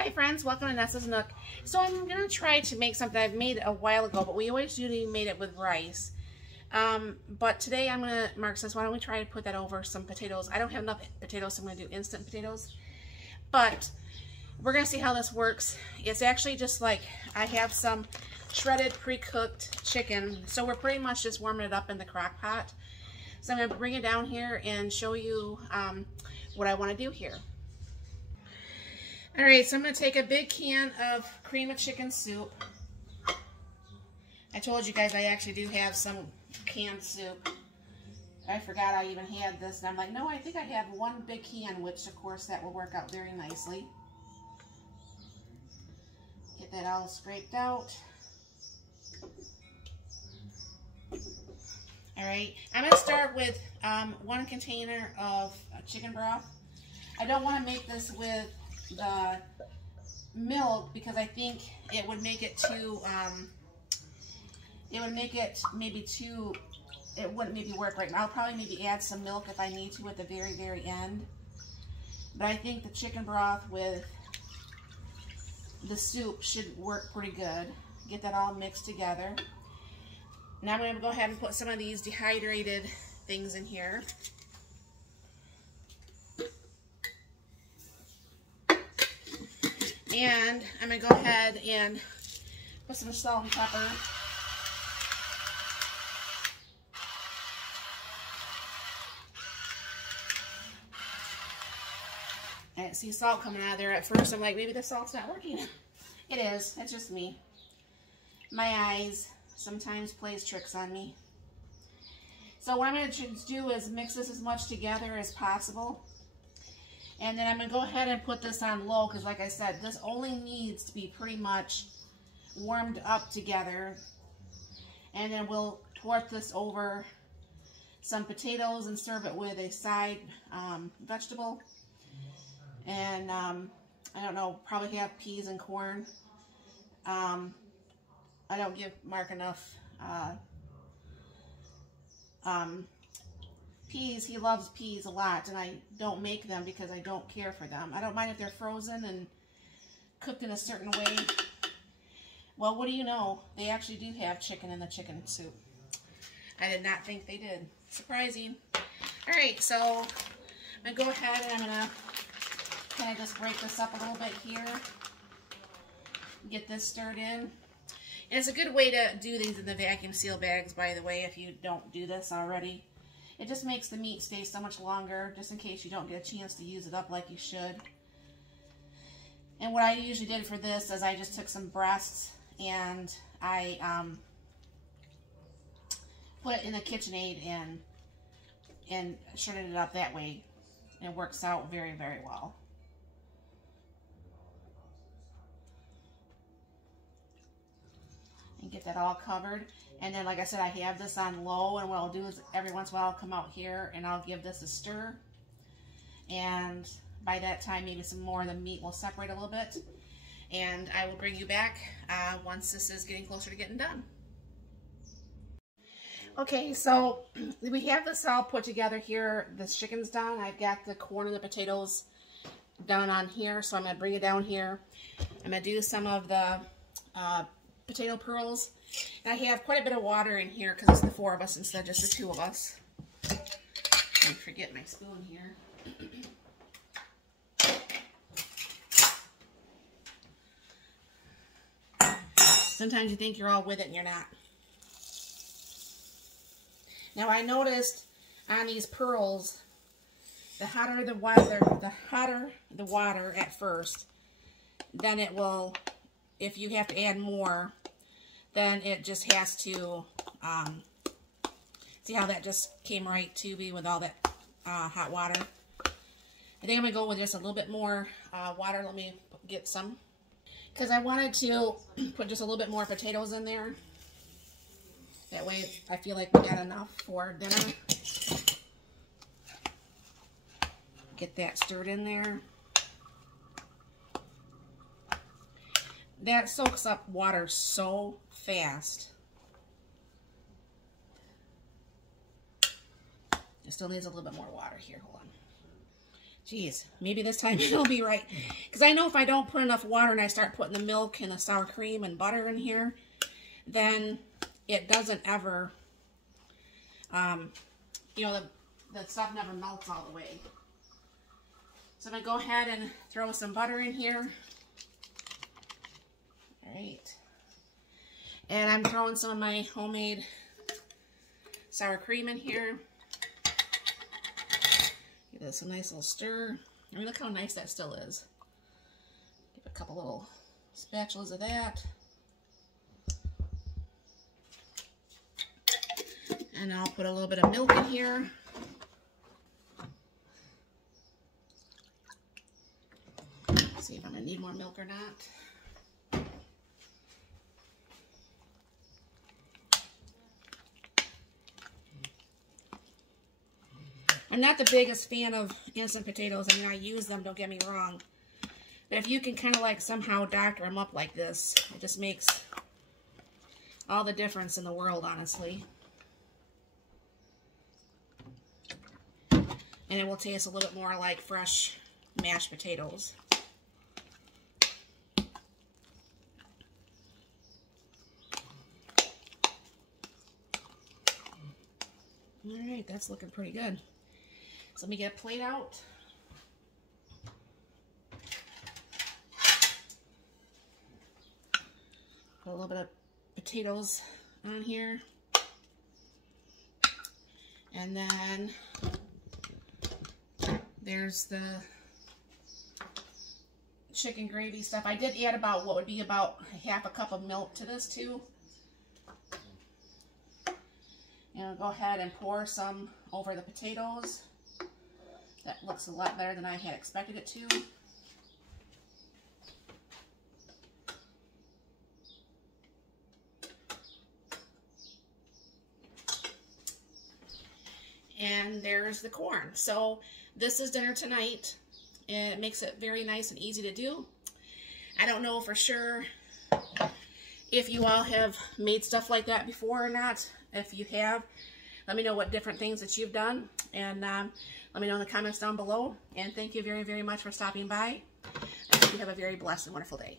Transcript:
Hi friends, welcome to Nessa's Nook. So I'm going to try to make something I've made a while ago, but we always usually made it with rice. But today I'm going to, Mark says, why don't we try to put that over some potatoes. I don't have enough potatoes, so I'm going to do instant potatoes. But we're going to see how this works. It's actually just like, I have some shredded pre-cooked chicken, so we're pretty much just warming it up in the crock pot. So I'm going to bring it down here and show you what I want to do here. Alright, so I'm going to take a big can of cream of chicken soup. I told you guys I actually do have some canned soup. I forgot I even had this, and I'm like, no, I think I have one big can, which of course that will work out very nicely. Get that all scraped out. Alright, I'm going to start with 1 container of chicken broth. I don't want to make this with the milk because I think it would make it too, it wouldn't maybe work right now. I'll probably maybe add some milk if I need to at the very, very end. But I think the chicken broth with the soup should work pretty good. Get that all mixed together. Now I'm going to go ahead and put some of these dehydrated things in here. And I'm going to go ahead and put some salt and pepper. I didn't see salt coming out of there at first. I'm like, maybe the salt's not working. It is. It's just me. My eyes sometimes plays tricks on me. So what I'm going to do is mix this as much together as possible. And then I'm going to go ahead and put this on low because, like I said, this only needs to be pretty much warmed up together. And then we'll torch this over some potatoes and serve it with a side vegetable. And I don't know, probably have peas and corn. I don't give Mark enough peas. He loves peas a lot, and I don't make them because I don't care for them. I don't mind if they're frozen and cooked in a certain way. Well, what do you know? They actually do have chicken in the chicken soup. I did not think they did. Surprising. Alright, so I'm going to go ahead and I'm going to kind of just break this up a little bit here. Get this stirred in. And it's a good way to do these in the vacuum seal bags, by the way, if you don't do this already. It just makes the meat stay so much longer, just in case you don't get a chance to use it up like you should. And what I usually did for this is I just took some breasts and I put it in the KitchenAid and shredded it up that way. It works out very, very well. And get that all covered. And then, like I said, I have this on low, and what I'll do is every once in a while I'll come out here and I'll give this a stir. And by that time, maybe some more of the meat will separate a little bit. And I will bring you back once this is getting closer to getting done. Okay, so we have this all put together here. This chicken's done. I've got the corn and the potatoes done on here, so I'm going to bring it down here. I'm going to do some of the potato pearls. And I have quite a bit of water in here because it's the 4 of us instead of just the 2 of us. I forget my spoon here. Sometimes you think you're all with it and you're not. Now I noticed on these pearls, the hotter the water at first, then it will, if you have to add more, then it just has to, see how that just came right to me with all that hot water. I think I'm going to go with just a little bit more water. Let me get some. Because I wanted to put just a little bit more potatoes in there. That way I feel like we got enough for dinner. Get that stirred in there. That soaks up water so fast. It still needs a little bit more water here. Hold on. Geez, maybe this time it'll be right. Because I know if I don't put enough water and I start putting the milk and the sour cream and butter in here, then it doesn't ever, you know, the stuff never melts all the way. So I'm going to go ahead and throw some butter in here. All right. And I'm throwing some of my homemade sour cream in here. Give this a nice little stir. I mean, look how nice that still is. Give a couple little spatulas of that. And I'll put a little bit of milk in here. Let's see if I'm going to need more milk or not. I'm not the biggest fan of instant potatoes. I mean, I use them, don't get me wrong. But if you can kind of like somehow doctor them up like this, it just makes all the difference in the world, honestly. And it will taste a little bit more like fresh mashed potatoes. All right, that's looking pretty good. So let me get a plate out. Put a little bit of potatoes on here. And then there's the chicken gravy stuff. I did add about what would be about half a cup of milk to this too. And I'll go ahead and pour some over the potatoes. That looks a lot better than I had expected it to. And there's the corn. So this is dinner tonight. And it makes it very nice and easy to do. I don't know for sure if you all have made stuff like that before or not. If you have, let me know what different things that you've done. And let me know in the comments down below. And thank you very, very much for stopping by. I hope you have a very blessed and wonderful day.